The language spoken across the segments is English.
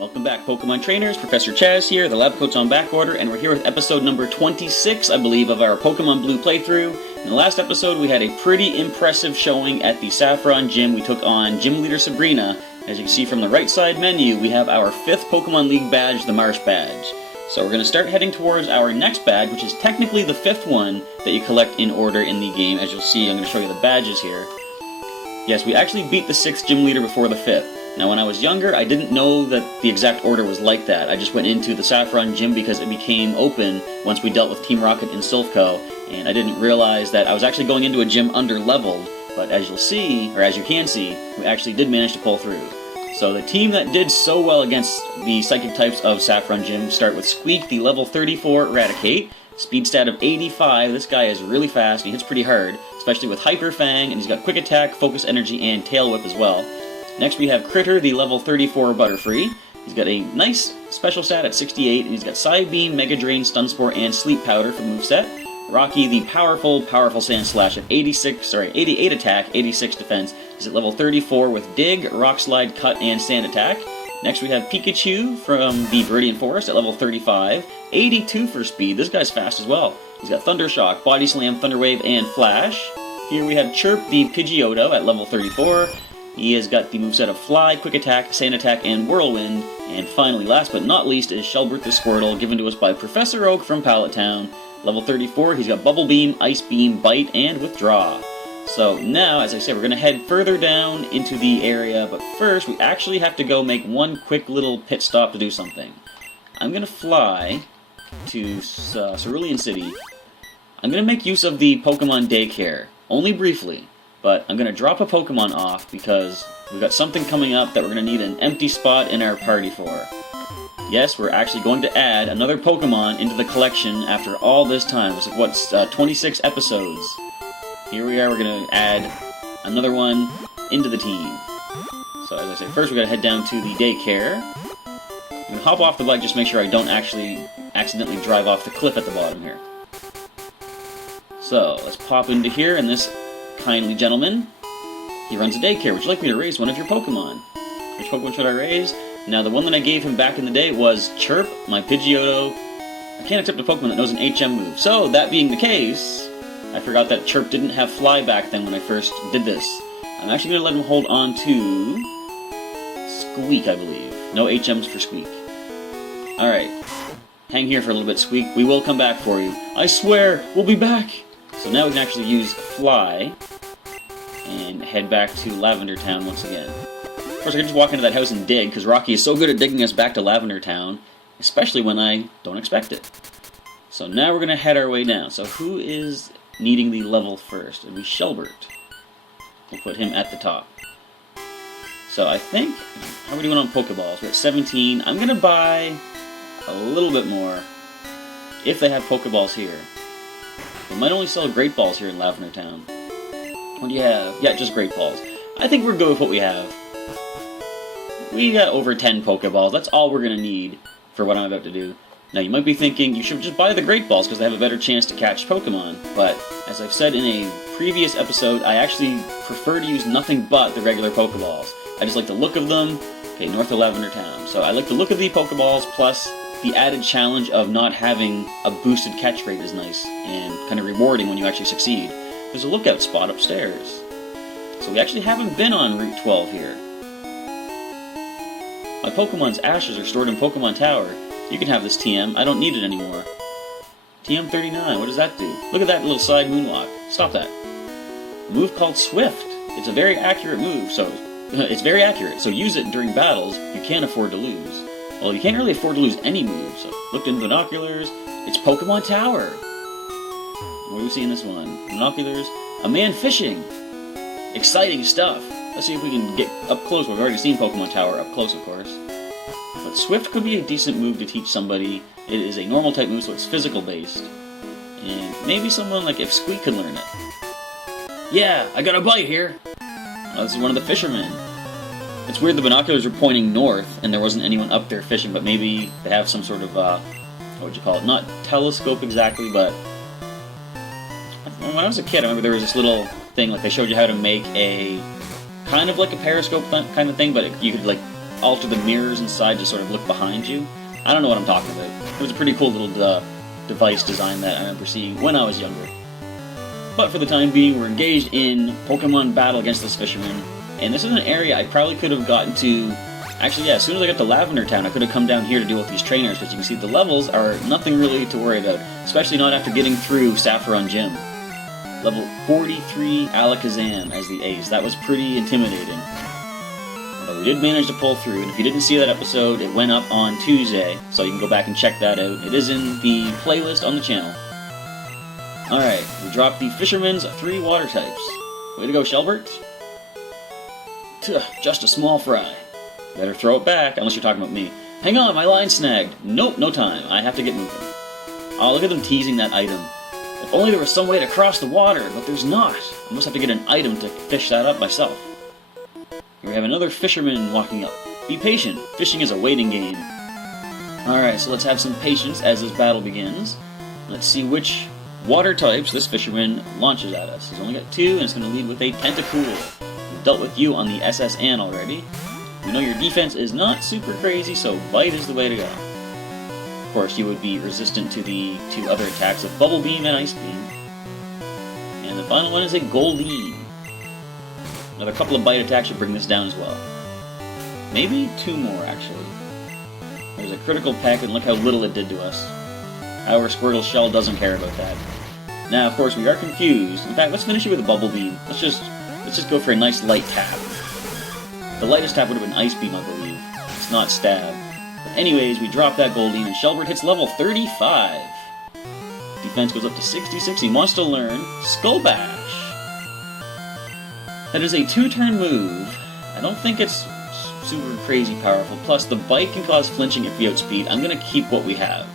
Welcome back, Pokemon trainers. Professor Chaz here, the lab coat's on back order, and we're here with episode number 26, I believe, of our Pokemon Blue playthrough. In the last episode, we had a pretty impressive showing at the Saffron Gym. We took on Gym Leader Sabrina. As you can see from the right side menu, we have our 5th Pokemon League badge, the Marsh badge. So we're going to start heading towards our next badge, which is technically the 5th one that you collect in order in the game. As you'll see, I'm going to show you the badges here. Yes, we actually beat the 6th Gym Leader before the 5th. Now, when I was younger, I didn't know that the exact order was like that. I just went into the Saffron Gym because it became open once we dealt with Team Rocket and Silphco, and I didn't realize that I was actually going into a gym under-leveled, but as you'll see, or as you can see, we actually did manage to pull through. So the team that did so well against the Psychic types of Saffron Gym start with Squeak, the level 34 Eradicate, speed stat of 85. This guy is really fast, he hits pretty hard, especially with Hyper Fang, and he's got Quick Attack, Focus Energy, and Tail Whip as well. Next we have Critter, the level 34 Butterfree. He's got a nice special stat at 68, and he's got Psybeam, Mega Drain, Stun Spore, and Sleep Powder for moveset. Rocky, the powerful Sand Slash at 88 attack, 86 defense. He's at level 34 with Dig, Rock Slide, Cut, and Sand Attack. Next we have Pikachu from the Viridian Forest at level 35, 82 for speed. This guy's fast as well. He's got Thunder Shock, Body Slam, Thunder Wave, and Flash. Here we have Chirp, the Pidgeotto at level 34. He has got the moveset of Fly, Quick Attack, Sand Attack, and Whirlwind. And finally, last but not least, is Shelbert the Squirtle, given to us by Professor Oak from Pallet Town. Level 34, he's got Bubble Beam, Ice Beam, Bite, and Withdraw. So now, as I said, we're going to head further down into the area, but first we actually have to go make one quick little pit stop to do something. I'm going to fly to Cerulean City. I'm going to make use of the Pokemon Daycare, only briefly. But I'm going to drop a Pokemon off because we've got something coming up that we're going to need an empty spot in our party for. Yes, we're actually going to add another Pokemon into the collection after all this time. It's what's 26 episodes. Here we are, we're going to add another one into the team. So as I said, first we're going to head down to the daycare. I'm going to hop off the bike just to make sure I don't actually accidentally drive off the cliff at the bottom here. So let's pop into here, and this kindly gentleman, he runs a daycare. Would you like me to raise one of your Pokemon? Which Pokemon should I raise? Now, the one that I gave him back in the day was Chirp, my Pidgeotto. I can't accept a Pokemon that knows an HM move. So, that being the case, I forgot that Chirp didn't have Fly back then when I first did this. I'm actually going to let him hold on to Squeak, I believe. No HMs for Squeak. Alright. Hang here for a little bit, Squeak. We will come back for you. I swear, we'll be back! So now we can actually use Fly and head back to Lavender Town once again. Of course, I can just walk into that house and dig, because Rocky is so good at digging us back to Lavender Town, especially when I don't expect it. So now we're going to head our way down. So who is needing the level first? It'll be Shelbert. We'll put him at the top. So I think, how are we doing on Pokeballs? We're at 17. I'm going to buy a little bit more if they have Pokeballs here. They might only sell Great Balls here in Lavender Town. What do you have? Yeah, just Great Balls. I think we're good with what we have. We got over 10 Pokeballs. That's all we're going to need for what I'm about to do. Now, you might be thinking you should just buy the Great Balls because they have a better chance to catch Pokemon. But, as I've said in a previous episode, I actually prefer to use nothing but the regular Pokeballs. I just like the look of them. Okay, north of Lavender Town. So I like the look of the Pokeballs, plus the added challenge of not having a boosted catch rate is nice and kind of rewarding when you actually succeed. There's a lookout spot upstairs. So we actually haven't been on Route 12 here. My Pokemon's ashes are stored in Pokemon Tower. You can have this TM. I don't need it anymore. TM39, what does that do? Look at that little side moonwalk. Stop that. A move called Swift. It's a very accurate move, so it's very accurate. So use it during battles. You can't afford to lose. Well, you can't really afford to lose any moves, so look into binoculars. It's Pokemon Tower! What do we see in this one? Binoculars. A man fishing! Exciting stuff! Let's see if we can get up close. We've already seen Pokemon Tower up close, of course. But Swift could be a decent move to teach somebody. It is a normal type move, so it's physical based. And maybe someone like if Squeak could learn it. Yeah, I got a bite here! Oh, this is one of the fishermen. It's weird the binoculars were pointing north, and there wasn't anyone up there fishing, but maybe they have some sort of, what would you call it? Not telescope exactly, but when I was a kid, I remember there was this little thing, like they showed you how to make a, kind of like a periscope kind of thing, but you could, like, alter the mirrors inside to sort of look behind you. I don't know what I'm talking about. It was a pretty cool little device design that I remember seeing when I was younger. But for the time being, we're engaged in Pokemon battle against this fisherman. And this is an area I probably could have gotten to... Actually, yeah, as soon as I got to Lavender Town, I could have come down here to deal with these trainers, because you can see the levels are nothing really to worry about, especially not after getting through Saffron Gym. Level 43 Alakazam as the ace. That was pretty intimidating. But we did manage to pull through, and if you didn't see that episode, it went up on Tuesday, so you can go back and check that out. It is in the playlist on the channel. Alright, we dropped the Fisherman's 3 water types. Way to go, Shelbert. Just a small fry. Better throw it back, unless you're talking about me. Hang on, my line's snagged. Nope, no time. I have to get moving. Oh, look at them teasing that item. If only there was some way to cross the water, but there's not. I must have to get an item to fish that up myself. Here we have another fisherman walking up. Be patient. Fishing is a waiting game. Alright, so let's have some patience as this battle begins. Let's see which water types this fisherman launches at us. He's only got 2, and it's going to lead with a Tentacool. We've dealt with you on the SSN already. We know your defense is not super crazy, so Bite is the way to go. Of course, you would be resistant to the 2 other attacks of Bubble Beam and Ice Beam. And the final one is a Goldeen. Another couple of Bite attacks should bring this down as well. Maybe 2 more, actually. There's a critical peck, and look how little it did to us. Our Squirtle Shell doesn't care about that. Now, of course, we are confused. In fact, let's finish it with a Bubble Beam. Let's just go for a nice light tap. The lightest tap would have been Ice Beam, I believe. It's not Stab. But anyways, we drop that Goldeen, and Shelbert hits level 35. Defense goes up to 66. He wants to learn Skull Bash. That is a 2-turn move. I don't think it's super crazy powerful. Plus, the Bite can cause flinching if we outspeed. I'm going to keep what we have.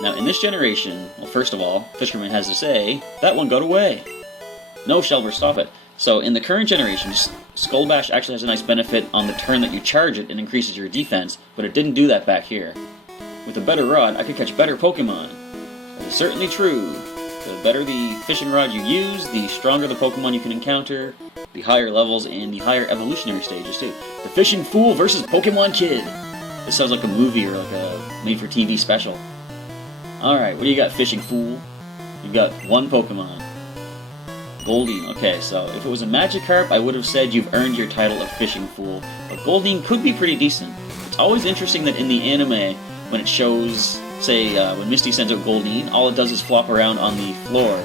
Now, in this generation, well, first of all, Fisherman has to say, that one got away. No, Shelbert, stop it. So, in the current generation, Skull Bash actually has a nice benefit on the turn that you charge it and increases your defense, but it didn't do that back here. With a better rod, I could catch better Pokemon. That is certainly true. The better the fishing rod you use, the stronger the Pokemon you can encounter, the higher levels, and the higher evolutionary stages, too. The Fishing Fool versus Pokemon Kid. This sounds like a movie or like a made-for-TV special. Alright, what do you got, Fishing Fool? You've got 1 Pokemon. Goldeen. Okay, so if it was a Magikarp, I would have said you've earned your title of Fishing Fool, but Goldeen could be pretty decent. It's always interesting that in the anime, when it shows, say, when Misty sends out Goldeen, all it does is flop around on the floor,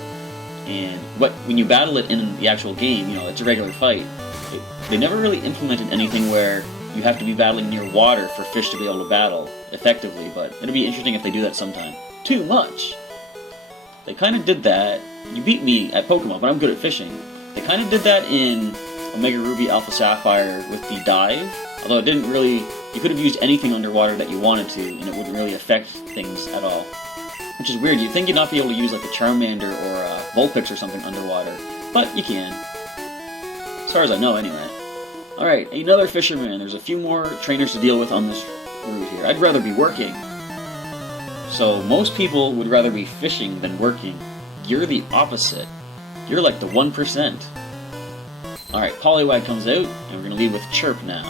and when you battle it in the actual game, you know, it's a regular fight. They never really implemented anything where you have to be battling near water for fish to be able to battle effectively, but it'd be interesting if they do that sometime. Too much! They kind of did that. You beat me at Pokemon, but I'm good at fishing. They kind of did that in Omega Ruby Alpha Sapphire with the dive, although it didn't really... You could have used anything underwater that you wanted to, and it wouldn't really affect things at all. Which is weird. You'd think you'd not be able to use like a Charmander or a Vulpix or something underwater, but you can. As far as I know, anyway. Alright, another fisherman. There's a few more trainers to deal with on this route here. I'd rather be working. So, most people would rather be fishing than working. You're the opposite. You're like the 1%. Alright, Poliwag comes out, and we're going to lead with Chirp now.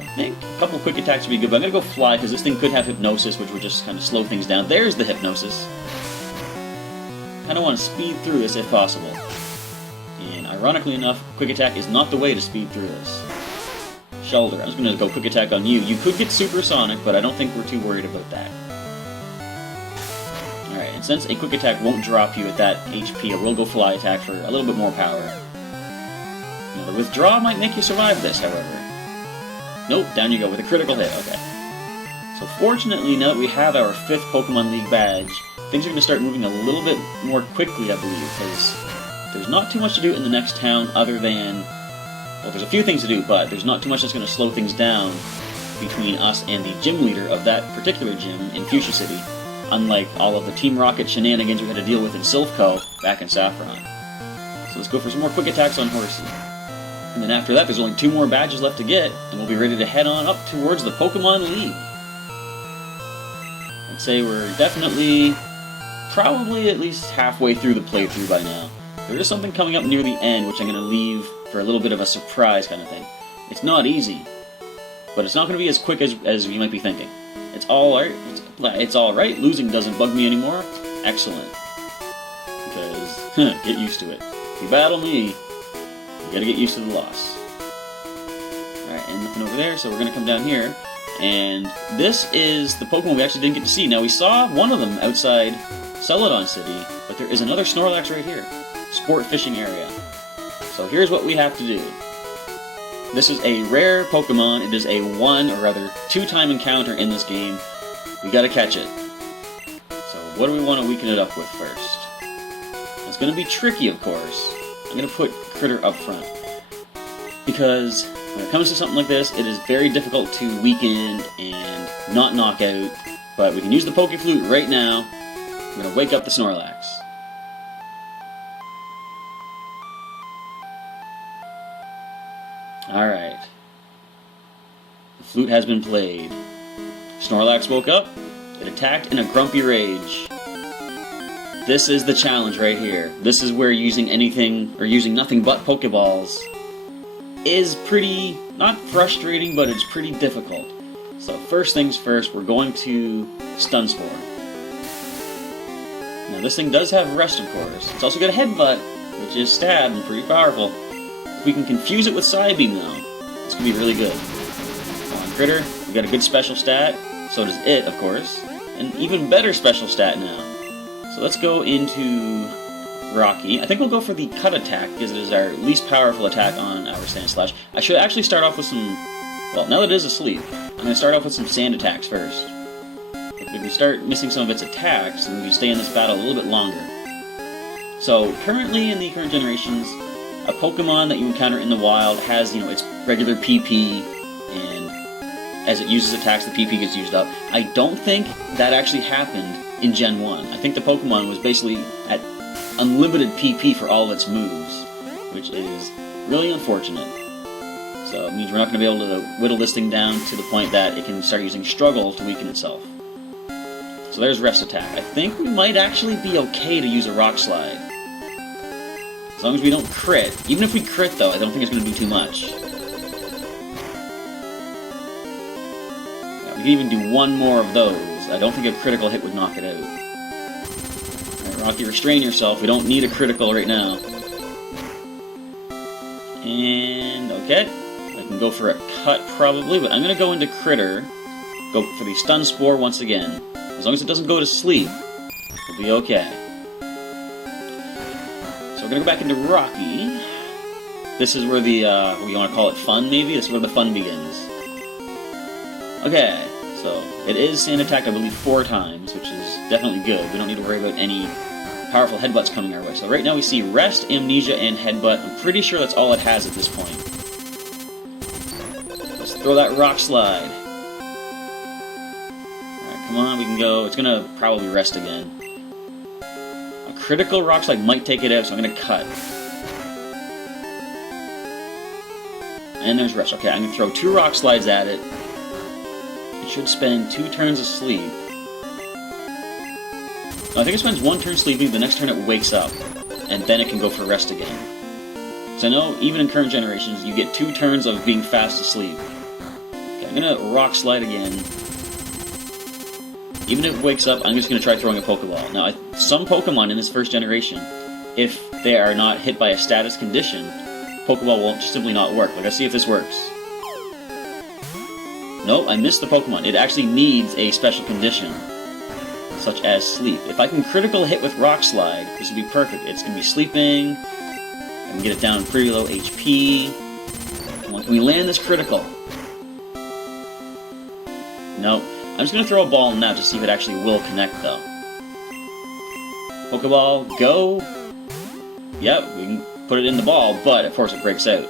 I think a couple quick attacks would be good, but I'm going to go Fly, because this thing could have Hypnosis, which would just kind of slow things down. There's the Hypnosis. Kind of want to speed through this if possible. And ironically enough, Quick Attack is not the way to speed through this. Shoulder, I'm just going to go Quick Attack on you. You could get Supersonic, but I don't think we're too worried about that. Alright, and since a Quick Attack won't drop you at that HP, I will go Fly Attack for a little bit more power. Now, the Withdraw might make you survive this, however. Nope, down you go with a critical hit, okay. So fortunately, now that we have our 5th Pokemon League badge, things are going to start moving a little bit more quickly, I believe, because there's not too much to do in the next town other than... Well, there's a few things to do, but there's not too much that's going to slow things down between us and the gym leader of that particular gym in Fuchsia City, unlike all of the Team Rocket shenanigans we had to deal with in Silph back in Saffron. So let's go for some more quick attacks on Horsey. And then after that, there's only 2 more badges left to get, and we'll be ready to head on up towards the Pokemon League. I'd say we're definitely, probably at least halfway through the playthrough by now. There is something coming up near the end, which I'm going to leave for a little bit of a surprise kind of thing. It's not easy, but it's not going to be as quick as you might be thinking. It's alright. It's alright. Losing doesn't bug me anymore. Excellent. Because, get used to it. If you battle me, you gotta get used to the loss. Alright, and nothing over there, so we're gonna come down here. And this is the Pokemon we actually didn't get to see. Now, we saw one of them outside Celadon City, but there is another Snorlax right here. Sport fishing area. So here's what we have to do. This is a rare Pokemon. It is a two-time encounter in this game. We gotta catch it. So what do we want to weaken it up with first? It's gonna be tricky, of course. I'm gonna put Critter up front. Because when it comes to something like this, it is very difficult to weaken and not knock out. But we can use the Poke Flute right now. I'm gonna wake up the Snorlax. Alright. The flute has been played. Snorlax woke up. It attacked in a grumpy rage. This is the challenge right here. This is where using anything, or using nothing but Pokeballs, is pretty, not frustrating, but it's pretty difficult. So first things first, we're going to Stun Spore. Now this thing does have Rest, of course. It's also got a Headbutt, which is stab and pretty powerful. If we can confuse it with Psybeam, though, it's going to be really good. Come on, Critter. We got a good special stat. So does it, of course. An even better special stat now. So let's go into Rocky. I think we'll go for the Cut attack, because it is our least powerful attack on our Sandslash. I should actually start off with some... Well, now that it is asleep, I'm going to start off with some Sand attacks first. If we start missing some of its attacks, then we can stay in this battle a little bit longer. So, currently in the current generations, a Pokemon that you encounter in the wild has, its regular PP, and as it uses attacks, the PP gets used up. I don't think that actually happened in Gen 1. I think the Pokemon was basically at unlimited PP for all of its moves, which is really unfortunate. So it means we're not going to be able to whittle this thing down to the point that it can start using Struggle to weaken itself. So there's Rest attack. I think we might actually be okay to use a Rock Slide. As long as we don't crit. Even if we crit, though, I don't think it's going to do too much. Yeah, we can even do one more of those. I don't think a critical hit would knock it out. Alright, Rocky, restrain yourself. We don't need a critical right now. And, okay. I can go for a Cut, probably, but I'm going to go into Critter. Go for the Stun Spore once again. As long as it doesn't go to sleep, we'll be okay. So we're going to go back into Rocky. This is where the, what you want to call it, fun, maybe? This is where the fun begins. Okay, so it is Sand attacked, I believe, 4 times, which is definitely good. We don't need to worry about any powerful headbutts coming our way. So right now we see Rest, Amnesia, and Headbutt. I'm pretty sure that's all it has at this point. Let's throw that Rock Slide. Alright, come on, we can go. It's gonna probably Rest again. A critical Rock Slide might take it out, so I'm gonna Cut. And there's Rest. Okay, I'm gonna throw 2 Rock Slides at it. It should spend 2 turns asleep. No, I think it spends 1 turn sleeping, the next turn it wakes up, and then it can go for Rest again. So I know, even in current generations, you get 2 turns of being fast asleep. Okay, I'm gonna Rock Slide again. Even if it wakes up, I'm just gonna try throwing a Pokeball. Now, some Pokemon in this first generation, if they are not hit by a status condition, Pokeball will just simply not work. Like, let's see if this works. Nope, I missed the Pokemon. It actually needs a special condition, such as sleep. If I can critical hit with Rock Slide, this would be perfect. It's going to be sleeping. I can get it down pretty low HP. Come on, can we land this critical? Nope. I'm just going to throw a ball now to see if it actually will connect, though. Pokeball, go. Yep, we can put it in the ball, but of course it breaks out.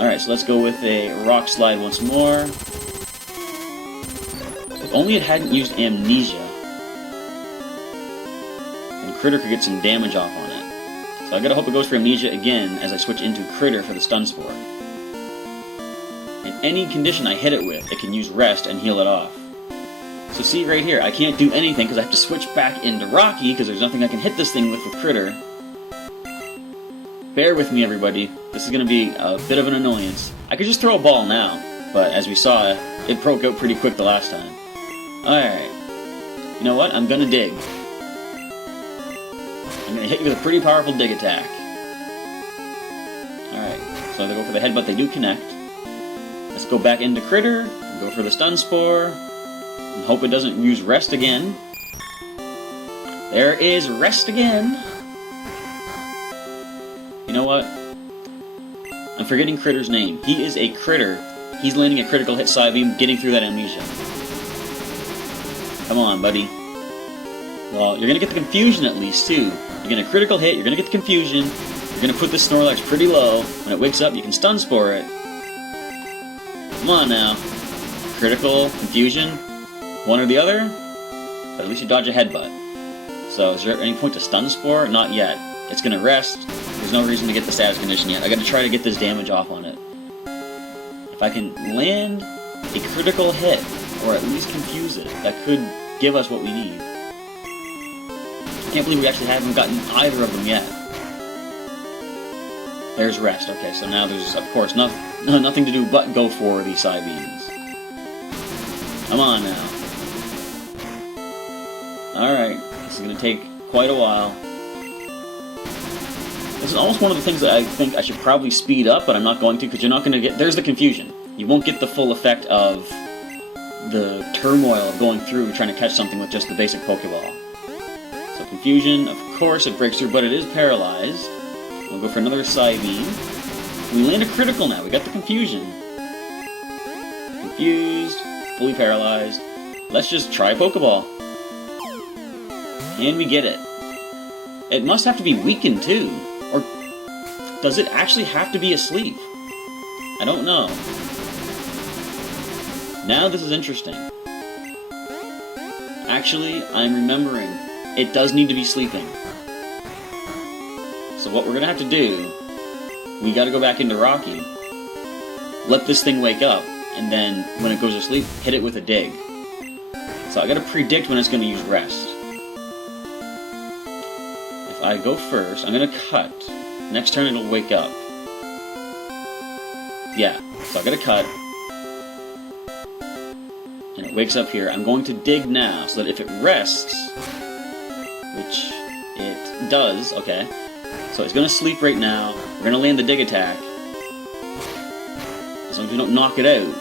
Alright, so let's go with a Rock Slide once more. If only it hadn't used Amnesia, and Critter could get some damage off on it. So I gotta hope it goes for Amnesia again as I switch into Critter for the Stun Spore. In any condition I hit it with, it can use Rest and heal it off. So see right here, I can't do anything because I have to switch back into Rocky because there's nothing I can hit this thing with Critter. Bear with me, everybody. This is going to be a bit of an annoyance. I could just throw a ball now, but as we saw, it broke out pretty quick the last time. Alright. You know what? I'm going to dig. I'm going to hit you with a pretty powerful dig attack. Alright, so they go for the headbutt, they do connect. Let's go back into Critter, go for the Stun Spore, and hope it doesn't use Rest again. There is Rest again! You know what? I'm forgetting Critter's name. He is a Critter. He's landing a critical hit Psybeam, getting through that Amnesia. Come on, buddy. Well, you're gonna get the Confusion at least, too. You're gonna critical hit, you're gonna get the Confusion, you're gonna put this Snorlax pretty low. When it wakes up, you can Stun Spore it. Come on now. Critical, Confusion, one or the other, but at least you dodge a headbutt. So, is there any point to Stun Spore? Not yet. It's gonna rest. There's no reason to get the status condition yet. I gotta try to get this damage off on it. If I can land a critical hit, or at least confuse it, that could give us what we need. I can't believe we actually haven't gotten either of them yet. There's Rest. Okay, so now there's, of course, nothing to do but go for these Psybeams. Come on now. Alright, this is going to take quite a while. This is almost one of the things that I think I should probably speed up, but I'm not going to, because you're not going to get... There's the Confusion. You won't get the full effect of the turmoil of going through and trying to catch something with just the basic Pokeball. So Confusion, of course it breaks through, but it is paralyzed. We'll go for another Psybeam. We land a critical now. We got the Confusion. Confused, fully paralyzed. Let's just try Pokeball. And we get it. It must have to be weakened too. Or does it actually have to be asleep? I don't know. Now this is interesting. Actually, I'm remembering. It does need to be sleeping. So what we're gonna have to do, we gotta go back into Rocky, let this thing wake up, and then when it goes to sleep, hit it with a dig. So I gotta predict when it's gonna use Rest. If I go first, I'm gonna cut. Next turn it'll wake up. Yeah, so I gotta cut. And it wakes up here. I'm going to dig now, so that if it rests, which it does, okay. So it's going to sleep right now. We're going to land the dig attack. As long as we don't knock it out.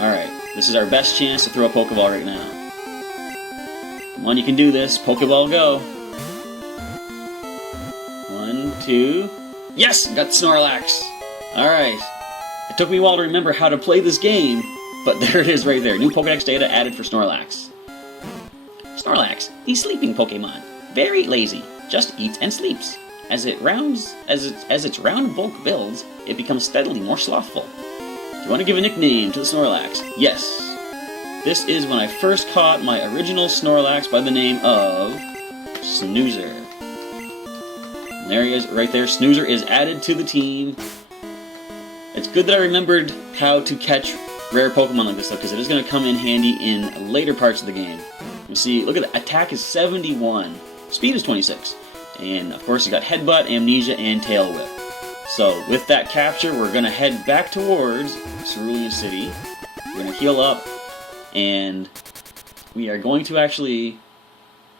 Alright, this is our best chance to throw a Pokeball right now. Come on, you can do this. Pokeball, go. 1, 2... Yes! Got Snorlax! Alright. It took me a while to remember how to play this game, but there it is right there. New Pokedex data added for Snorlax. Snorlax, the sleeping Pokemon. Very lazy. Just eats and sleeps. As its round bulk builds, it becomes steadily more slothful. Do you want to give a nickname to the Snorlax? Yes. This is when I first caught my original Snorlax by the name of Snoozer. And there he is, right there. Snoozer is added to the team. It's good that I remembered how to catch rare Pokemon like this, though, because it is going to come in handy in later parts of the game. You see, look at that. Attack is 71. Speed is 26. And, of course, you got Headbutt, Amnesia, and Tail Whip. So, with that capture, we're going to head back towards Cerulean City. We're going to heal up, and we are going to actually...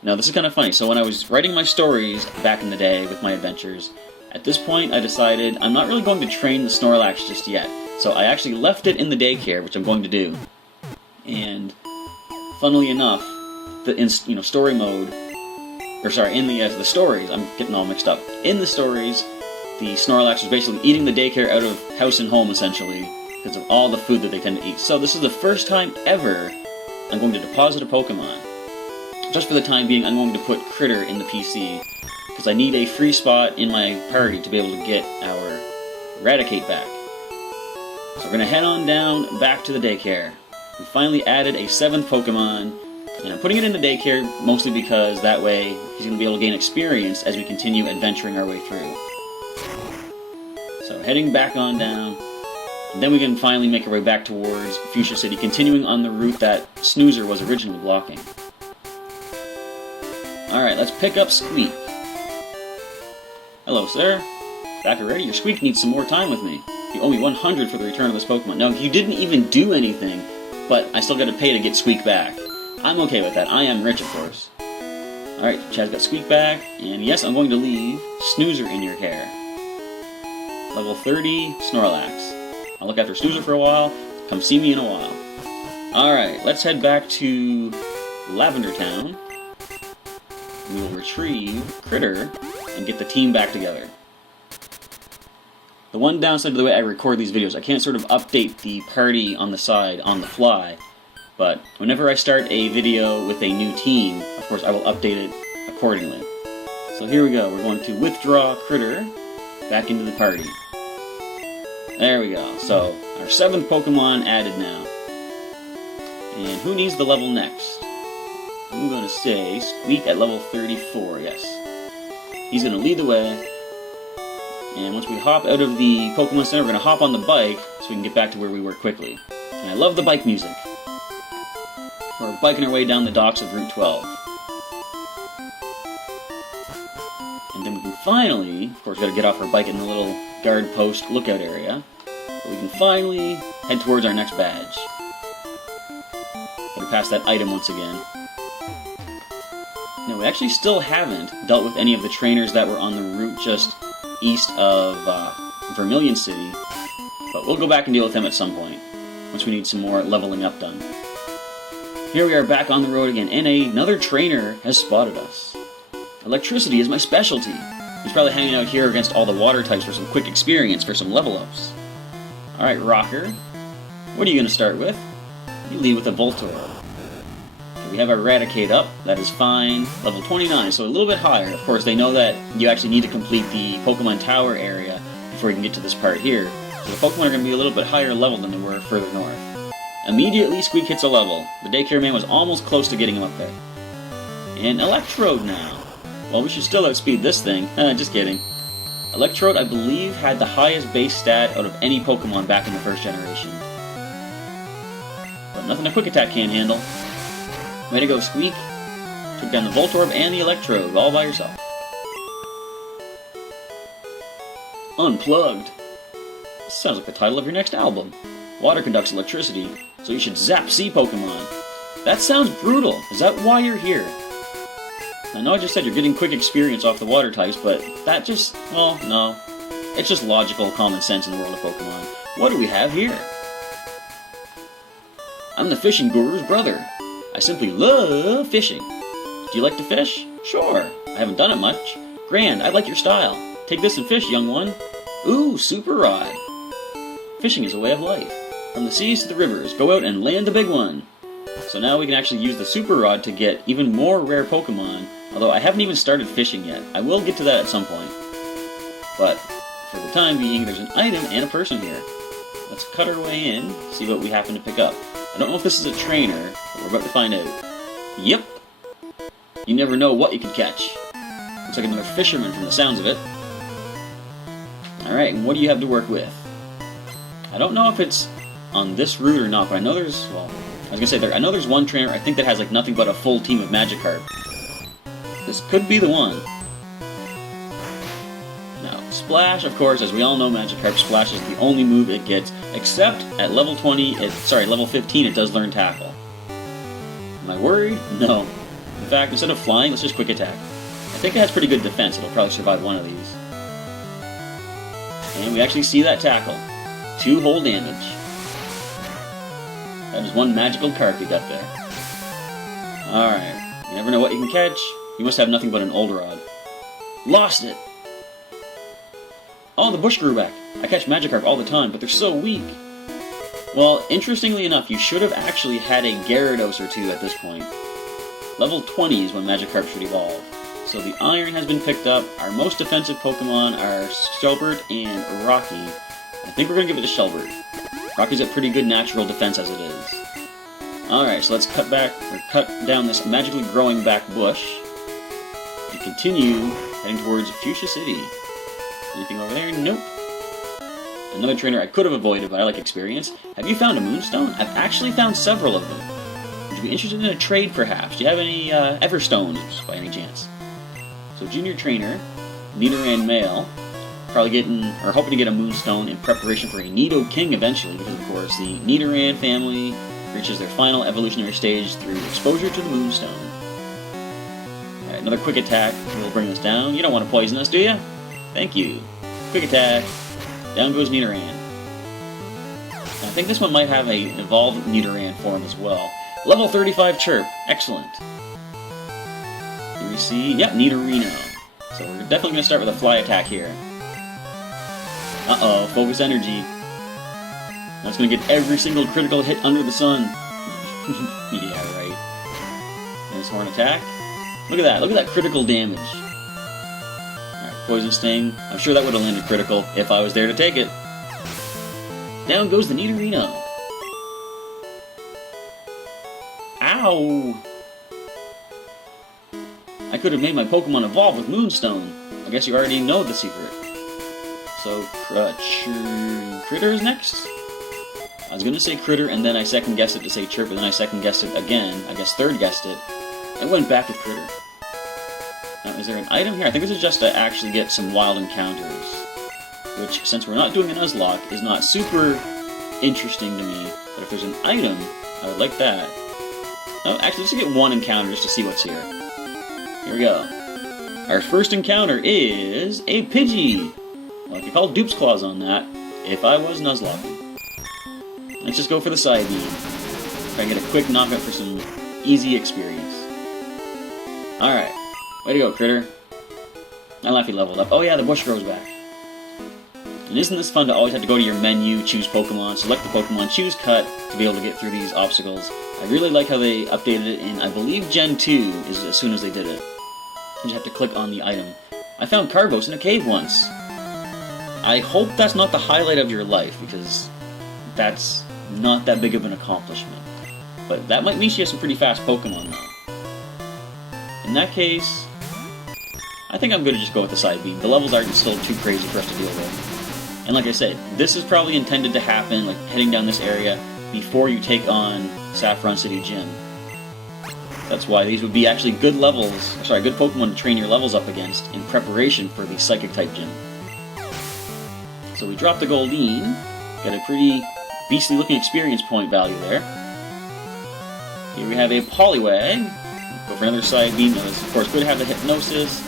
Now, this is kind of funny. So, when I was writing my stories back in the day with my adventures, at this point, I decided I'm not really going to train the Snorlax just yet. So, I actually left it in the daycare, which I'm going to do. And, funnily enough, in story mode... Or sorry, in the stories, I'm getting all mixed up. In the stories, the Snorlax was basically eating the daycare out of house and home, essentially, because of all the food that they tend to eat. So this is the first time ever I'm going to deposit a Pokemon. Just for the time being, I'm going to put Critter in the PC, because I need a free spot in my party to be able to get our Eradicate back. So we're going to head on down back to the daycare. We finally added a 7th Pokemon. And I'm putting it in the daycare mostly because that way he's going to be able to gain experience as we continue adventuring our way through. So heading back on down, and then we can finally make our way back towards Fuchsia City, continuing on the route that Snoozer was originally blocking. Alright, let's pick up Squeak. Hello, sir. Back already? Your Squeak needs some more time with me. You owe me 100 for the return of this Pokemon. Now, you didn't even do anything, but I still gotta pay to get Squeak back. I'm okay with that. I am rich, of course. Alright, Chad's got Squeak back, and yes, I'm going to leave Snoozer in your care. Level 30, Snorlax. I'll look after Snoozer for a while. Come see me in a while. Alright, let's head back to Lavender Town. We will retrieve Critter and get the team back together. The one downside to the way I record these videos, I can't sort of update the party on the side on the fly, but whenever I start a video with a new team, of course I will update it accordingly. So here we go, we're going to withdraw Critter back into the party. There we go, so our 7th Pokemon added now. And who needs the level next? I'm going to say Squeak at level 34, yes. He's going to lead the way. And once we hop out of the Pokemon Center, we're going to hop on the bike so we can get back to where we were quickly. And I love the bike music. We're biking our way down the docks of Route 12. And then we can finally, of course, got to get off our bike in the little guard post lookout area. But we can finally head towards our next badge. Gotta pass that item once again. Now, we actually still haven't dealt with any of the trainers that were on the route just east of Vermilion City, but we'll go back and deal with them at some point, once we need some more leveling up done. Here we are back on the road again, and another trainer has spotted us. Electricity is my specialty. He's probably hanging out here against all the water types for some quick experience, for some level ups. Alright, Rocker, what are you going to start with? You lead with a Voltorb. We have our Raticate up, that is fine. Level 29, so a little bit higher. Of course, they know that you actually need to complete the Pokemon Tower area before you can get to this part here. So the Pokemon are going to be a little bit higher level than they were further north. Immediately, Squeak hits a level. The Daycare Man was almost close to getting him up there. And Electrode now. Well, we should still outspeed this thing. Just kidding. Electrode, I believe, had the highest base stat out of any Pokemon back in the first generation. But nothing a Quick Attack can't handle. Way to go, Squeak. Took down the Voltorb and the Electrode all by yourself. Unplugged. Sounds like the title of your next album. Water conducts electricity, so you should zap sea Pokemon. That sounds brutal. Is that why you're here? I know I just said you're getting quick experience off the water types, but that just, well, no. It's just logical common sense in the world of Pokemon. What do we have here? I'm the fishing guru's brother. I simply love fishing. Do you like to fish? Sure. I haven't done it much. Grand, I like your style. Take this and fish, young one. Ooh, Super Rod. Fishing is a way of life. From the seas to the rivers, go out and land the big one. So now we can actually use the Super Rod to get even more rare Pokemon, although I haven't even started fishing yet. I will get to that at some point. But for the time being, there's an item and a person here. Let's cut our way in, see what we happen to pick up. I don't know if this is a trainer, but we're about to find out. Yep. You never know what you could catch. Looks like another fisherman from the sounds of it. Alright, and what do you have to work with? I don't know if it's on this route or not, but I know there's, well, I was gonna say, I know there's one trainer I think that has like nothing but a full team of Magikarp. This could be the one. Now, Splash, of course, as we all know, Magikarp Splash is the only move it gets, except at level 15 it does learn Tackle. Am I worried? No. In fact, instead of flying, let's just Quick Attack. I think it has pretty good defense, it'll probably survive one of these. And we actually see that Tackle. 2 whole damage. That is one magical carp you got there. Alright, you never know what you can catch. You must have nothing but an old rod. Lost it! Oh, the bush grew back. I catch Magikarp all the time, but they're so weak. Well, interestingly enough, you should have actually had a Gyarados or two at this point. Level 20 is when Magikarp should evolve. So the Iron has been picked up. Our most defensive Pokemon are Shelbert and Rocky. I think we're going to give it to Shelbert. Rocky's at pretty good natural defense as it is. Alright, so let's cut down this magically growing back bush. And continue heading towards Fuchsia City. Anything over there? Nope. Another trainer I could have avoided, but I like experience. Have you found a Moonstone? I've actually found several of them. Would you be interested in a trade, perhaps? Do you have any Everstones, by any chance? So, Junior Trainer, Nidoran Male, Probably hoping to get a Moonstone in preparation for a Nidoking eventually, because of course the Nidoran family reaches their final evolutionary stage through exposure to the Moonstone. Alright, another quick attack will bring us down. You don't want to poison us, do you? Thank you. Quick attack. Down goes Nidoran. I think this one might have an evolved Nidoran form as well. Level 35 Chirp. Excellent. Here we see, yep, Nidorino. So we're definitely going to start with a fly attack here. Uh-oh, focus energy. That's going to get every single critical hit under the sun. Yeah, right. Nice horn attack. Look at that critical damage. Alright, Poison Sting. I'm sure that would have landed critical if I was there to take it. Down goes the Nidorino. Ow! I could have made my Pokemon evolve with Moonstone. I guess you already know the secret. So, Critter is next? I was gonna say Critter, and then I second-guessed it to say Chirp, and then I second-guessed it again. I guess third-guessed it. And went back with Critter. Now, is there an item here? I think this is just to actually get some wild encounters. Which, since we're not doing a Nuzlocke, is not super interesting to me. But if there's an item, I would like that. Oh, actually, let's get one encounter just to see what's here. Here we go. Our first encounter is a Pidgey. Well, I could call Dupe's Claws on that if I was Nuzlocking. Let's just go for the side beam. Try and get a quick knockout for some easy experience. Alright. Way to go, Critter. I laugh he leveled up. Oh yeah, the bush grows back. And isn't this fun to always have to go to your menu, choose Pokemon, select the Pokemon, choose Cut to be able to get through these obstacles. I really like how they updated it in, I believe, Gen 2 is as soon as they did it. You just have to click on the item. I found Carbos in a cave once. I hope that's not the highlight of your life, because that's not that big of an accomplishment. But that might mean she has some pretty fast Pokemon, though. In that case, I think I'm going to just go with the side beam. The levels aren't still too crazy for us to deal with. And like I said, this is probably intended to happen, like heading down this area, before you take on Saffron City Gym. That's why these would be actually good good Pokemon to train your levels up against in preparation for the Psychic-type gym. So we drop the Goldeen, get a pretty beastly-looking experience point value there. Here we have a Poliwag. Go for another side beam. Now, this, of course, could have the Hypnosis,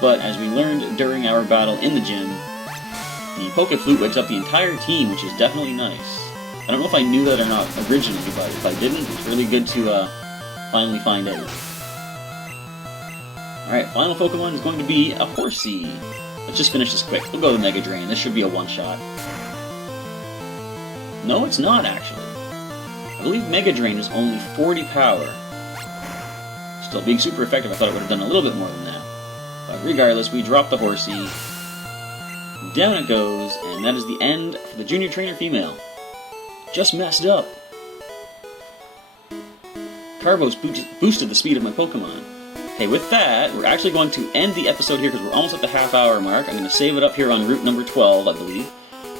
but as we learned during our battle in the gym, the Poke Flute wakes up the entire team, which is definitely nice. I don't know if I knew that or not originally, but if I didn't, it's really good to finally find out. Alright, final Pokemon is going to be a Horsey. Let's just finish this quick. We'll go to Mega Drain. This should be a one-shot. No, it's not, actually. I believe Mega Drain is only 40 power. Still being super effective. I thought it would have done a little bit more than that. But regardless, we drop the Horsey. Down it goes, and that is the end for the Junior Trainer Female. Just messed up. Carbos boosted the speed of my Pokemon. Okay, with that, we're actually going to end the episode here because we're almost at the half-hour mark. I'm going to save it up here on route number 12, I believe.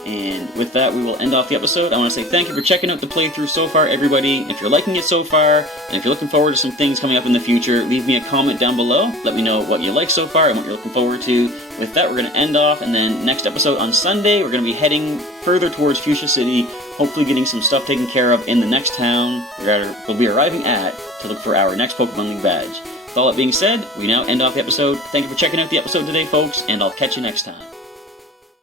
And with that, we will end off the episode. I want to say thank you for checking out the playthrough so far, everybody. If you're liking it so far, and if you're looking forward to some things coming up in the future, leave me a comment down below. Let me know what you like so far and what you're looking forward to. With that, we're going to end off, and then next episode on Sunday, we're going to be heading further towards Fuchsia City, hopefully getting some stuff taken care of in the next town we'll be arriving at to look for our next Pokemon League badge. With all that being said, we now end off the episode. Thank you for checking out the episode today, folks, and I'll catch you next time.